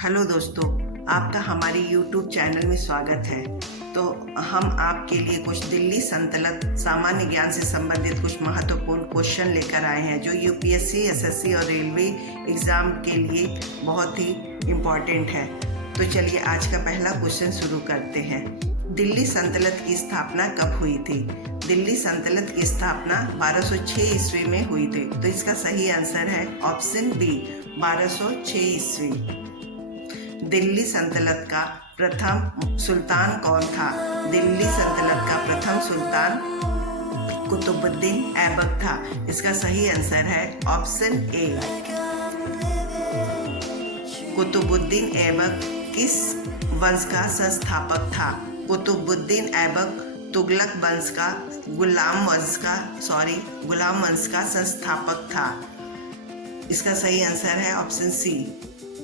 Hello दोस्तों, आपका हमारे YouTube चैनल में स्वागत है। तो हम आपके लिए कुछ दिल्ली सल्तनत सामान्य ज्ञान से संबंधित कुछ महत्वपूर्ण क्वेश्चन लेकर आए हैं जो यूपीएससी, एसएससी और रेलवे एग्ज़ाम के लिए बहुत ही इम्पॉर्टेंट है। तो चलिए आज का पहला क्वेश्चन शुरू करते हैं। दिल्ली सल्तनत की स्थापना कब हुई थी? दिल्ली सल्तनत की स्थापना 1206 ईस्वी में हुई थी। तो इसका सही आंसर है ऑप्शन बी, 1206 ईस्वी। दिल्ली सल्तनत का प्रथम सुल्तान कौन था? दिल्ली सल्तनत का प्रथम सुल्तान कुतुबुद्दीन ऐबक था। इसका सही आंसर है ऑप्शन ए। कुतुबुद्दीन ऐबक किस वंश का संस्थापक था? कुतुबुद्दीन ऐबक तुगलक वंश का गुलाम वंश का संस्थापक था। इसका सही आंसर है ऑप्शन सी।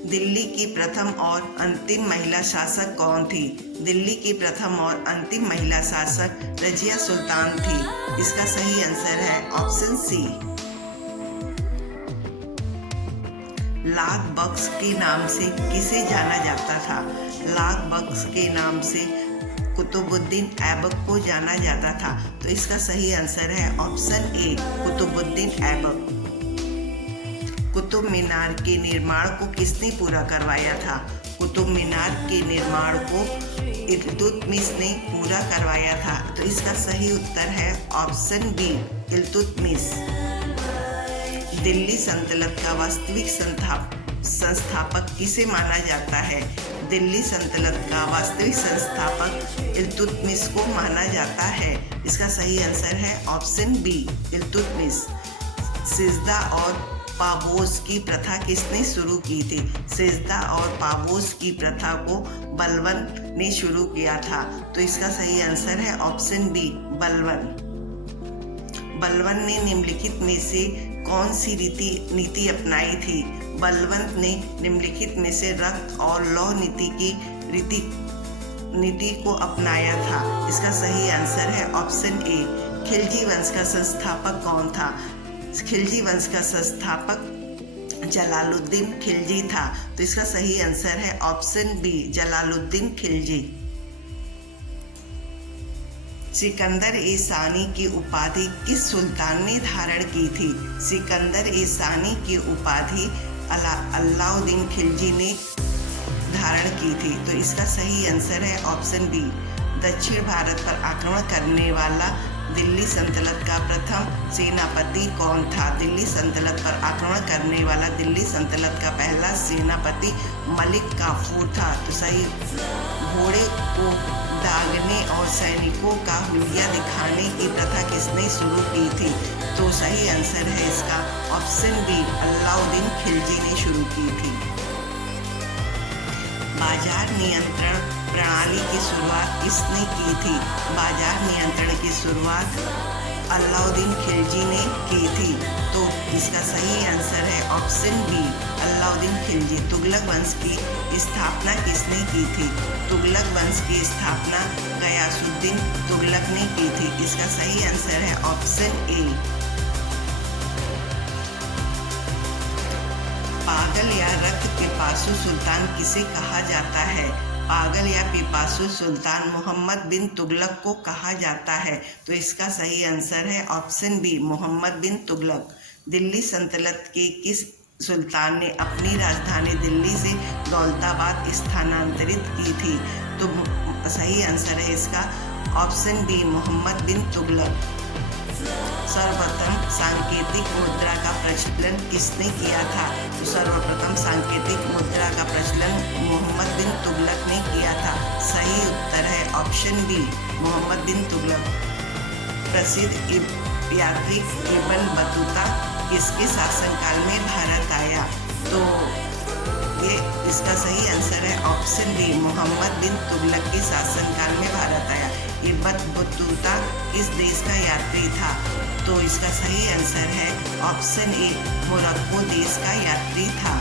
दिल्ली की प्रथम और अंतिम महिला शासक कौन थी? दिल्ली की प्रथम और अंतिम महिला शासक रजिया सुल्तान थी। इसका सही आंसर है ऑप्शन सी। लाख बख्श के नाम से किसे जाना जाता था? लाख बख्श के नाम से कुतुबुद्दीन ऐबक को जाना जाता था। तो इसका सही आंसर है ऑप्शन ए, कुतुबुद्दीन ऐबक। कुतुब मीनार के निर्माण को किसने पूरा करवाया था? कुतुब मीनार के निर्माण को इल्तुतमिश ने पूरा करवाया था। तो इसका सही उत्तर है ऑप्शन बी, इल्तुतमिश। दिल्ली सल्तनत का वास्तविक संस्थापक किसे माना जाता है? दिल्ली सल्तनत का वास्तविक संस्थापक इल्तुतमिश को माना जाता है। इसका सही आंसर है ऑप्शन बी, इल्तुतमिश। सिजदा और पापोस की प्रथा किसने शुरू की थी? सिजदा और पापोस की प्रथा को बलबन ने शुरू किया था। तो इसका सही आंसर है ऑप्शन बी, बलबन। बलबन ने निम्नलिखित में से कौन सी नीति अपनाई थी? बलबन ने निम्नलिखित में से रक्त और लौह नीति को अपनाया था। इसका सही आंसर है ऑप्शन ए। खिलजी वंश का संस्थापक कौन था? खिलजी वंश का संस्थापक जलालुद्दीन खिलजी था। तो इसका सही आंसर है ऑप्शन बी, जलालुद्दीन खिलजी। सिकंदर ए सानी की उपाधि किस सुल्तान ने धारण की थी? सिकंदर ए सानी की उपाधि अलाउद्दीन खिलजी ने धारण की थी। तो इसका सही आंसर है ऑप्शन बी। दक्षिण भारत पर आक्रमण करने वाला दिल्ली सल्तनत का प्रथम सेनापति कौन था? दिल्ली सल्तनत पर आक्रमण करने वाला दिल्ली सल्तनत का पहला सेनापति मलिक काफूर था। तो सही। घोड़े को दागने और सैनिकों का हुलिया दिखाने की प्रथा किसने शुरू की थी? तो सही आंसर है इसका ऑप्शन बी, अलाउद्दीन खिलजी ने शुरू की थी। बाजार नियंत्रण प्रणाली की शुरुआत किसने की थी? बाजार नियंत्रण की शुरुआत अलाउद्दीन खिलजी ने की थी। तो इसका सही आंसर है ऑप्शन बी, अलाउद्दीन खिलजी। तुगलक वंश की स्थापना किसने की थी? तुगलक वंश की स्थापना गयासुद्दीन तुगलक ने की थी। इसका सही आंसर है ऑप्शन ए। पागल या रक्त पिपासु सुल्तान किसे कहा जाता है? पागल या पिपासु सुल्तान मोहम्मद बिन तुगलक को कहा जाता है। तो इसका सही आंसर है ऑप्शन बी, मोहम्मद बिन तुगलक। दिल्ली सल्तनत के किस सुल्तान ने अपनी राजधानी दिल्ली से दौलताबाद स्थानांतरित की थी? तो सही आंसर है इसका ऑप्शन बी, मोहम्मद बिन तुगलक। सर्वप्रथम सांकेतिक मुद्रा का प्रचलन किसने किया था? तो सर्वप्रथम सांकेतिक मुद्रा का प्रचलन मोहम्मद बिन तुगलक ने किया था। सही उत्तर है ऑप्शन बी, मोहम्मद बिन तुगलक। प्रसिद्ध यात्री इब्न बतूता किसके शासनकाल में भारत आया? तो ये इसका सही आंसर है ऑप्शन बी, मोहम्मद बिन तुगलक के शासनकाल में भारत आया। इब्न बतूता किस देश का यात्री था? तो इसका सही आंसर है ऑप्शन ए, मोरक्को देश का यात्री था।